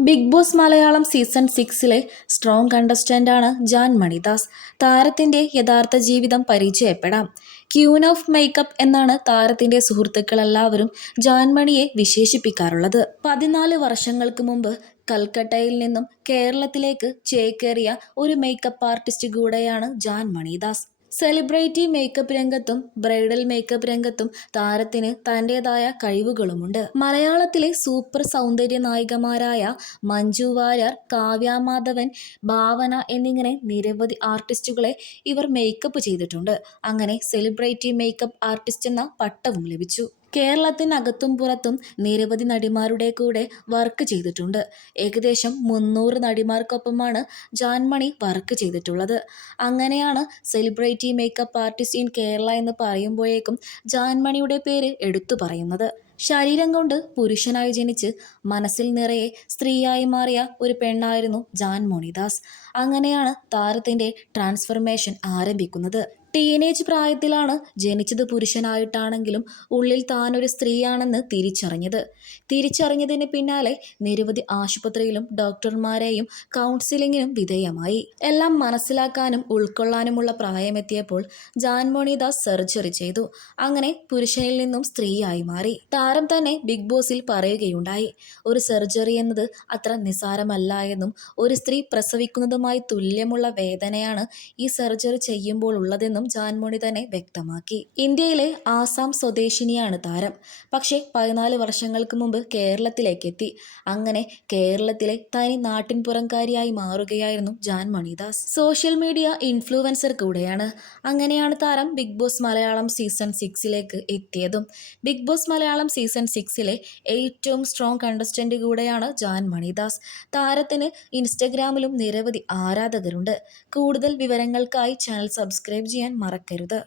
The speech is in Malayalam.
ബിഗ് ബോസ് മലയാളം സീസൺ സിക്സിലെ സ്ട്രോങ് കണ്ടസ്റ്റന്റാണ് ജാൻ മണിദാസ്. താരത്തിന്റെ യഥാർത്ഥ ജീവിതം പരിചയപ്പെടാം. ക്യൂൻ ഓഫ് മേക്കപ്പ് എന്നാണ് താരത്തിന്റെ സുഹൃത്തുക്കളെല്ലാവരും ജാൻമണിയെ വിശേഷിപ്പിക്കാറുള്ളത്. പതിനാല് വർഷങ്ങൾക്ക് മുമ്പ് കൽക്കട്ടയിൽ നിന്നും കേരളത്തിലേക്ക് ചേക്കേറിയ ഒരു മേക്കപ്പ് ആർട്ടിസ്റ്റ് കൂടെയാണ് ജാൻ മണിദാസ്. സെലിബ്രിറ്റി മേക്കപ്പ് രംഗത്തും ബ്രൈഡൽ മേക്കപ്പ് രംഗത്തും താരത്തിന് തന്റെതായ കഴിവുകളുമുണ്ട്. മലയാളത്തിലെ സൂപ്പർ സൗന്ദര്യ നായികമാരായ മഞ്ജു വാര്യർ കാവ്യ മാധവൻ ഭാവന എന്നിങ്ങനെ നിരവധി ആർട്ടിസ്റ്റുകളെ ഇവർ മേക്കപ്പ് ചെയ്തിട്ടുണ്ട്. അങ്ങനെ സെലിബ്രിറ്റി മേക്കപ്പ് ആർട്ടിസ്റ്റ് എന്ന പട്ടവും ലഭിച്ചു. കേരളത്തിനകത്തും പുറത്തും നിരവധി നടിമാരുടെ കൂടെ വർക്ക് ചെയ്തിട്ടുണ്ട്. ഏകദേശം മുന്നൂറ് നടിമാർക്കൊപ്പമാണ് ജാൻമണി വർക്ക് ചെയ്തിട്ടുള്ളത്. അങ്ങനെയാണ് celebrity makeup artist in Kerala എന്ന് പറയുമ്പോഴേക്കും ജാൻമണിയുടെ പേര് എടുത്തു പറയുന്നത്. ശരീരം കൊണ്ട് പുരുഷനായി ജനിച്ച് മനസ്സിൽ നിറയെ സ്ത്രീയായി മാറിയ ഒരു പെണ്ണായിരുന്നു ജാൻ മോണിദാസ്. അങ്ങനെയാണ് താരത്തിന്റെ ട്രാൻസ്ഫർമേഷൻ ആരംഭിക്കുന്നത്. ടീനേജ് പ്രായത്തിലാണ് ജനിച്ചത് പുരുഷനായിട്ടാണെങ്കിലും ഉള്ളിൽ താൻ ഒരു സ്ത്രീയാണെന്ന് തിരിച്ചറിഞ്ഞത്. തിരിച്ചറിഞ്ഞതിന് പിന്നാലെ നിരവധി ആശുപത്രിയിലും ഡോക്ടർമാരെയും കൗൺസിലിങ്ങിനും വിധേയമായി. എല്ലാം മനസ്സിലാക്കാനും ഉൾക്കൊള്ളാനുമുള്ള പ്രായമെത്തിയപ്പോൾ ജാൻമോണിദാസ് സർജറി ചെയ്തു. അങ്ങനെ പുരുഷനിൽ നിന്നും സ്ത്രീയായി മാറി. താരം തന്നെ ബിഗ് ബോസിൽ പറയുകയുണ്ടായി. ഒരു സർജറി എന്നത് അത്ര നിസാരമല്ല എന്നും ഒരു സ്ത്രീ പ്രസവിക്കുന്നതുമായി തുല്യമുള്ള വേദനയാണ് ഈ സർജറി ചെയ്യുമ്പോൾ ഉള്ളതെന്നും ജാൻമോണി തന്നെ വ്യക്തമാക്കി. ഇന്ത്യയിലെ ആസാം സ്വദേശിനിയാണ് താരം. പക്ഷേ പതിനാല് വർഷങ്ങൾക്ക് മുമ്പ് കേരളത്തിലേക്ക് എത്തി അങ്ങനെ കേരളത്തിലെ തനി നാട്ടിൻപുറംകാരിയായി മാറുകയായിരുന്നു Jaan Manidas social media influencer കൂടെയാണ്. അങ്ങനെയാണ് താരം ബിഗ് ബോസ് മലയാളം സീസൺ സിക്സിലേക്ക് എത്തിയതും. ബിഗ് ബോസ് മലയാളം സീസൺ സിക്സിലെ ഏറ്റവും സ്ട്രോങ് കണ്ടസ്റ്റന്റ് കൂടെയാണ് ജാൻ മണിദാസ്. താരത്തിന് ഇൻസ്റ്റഗ്രാമിലും നിരവധി ആരാധകരുണ്ട്. കൂടുതൽ വിവരങ്ങൾക്കായി ചാനൽ സബ്സ്ക്രൈബ് ചെയ്യാൻ മറക്കരുത്.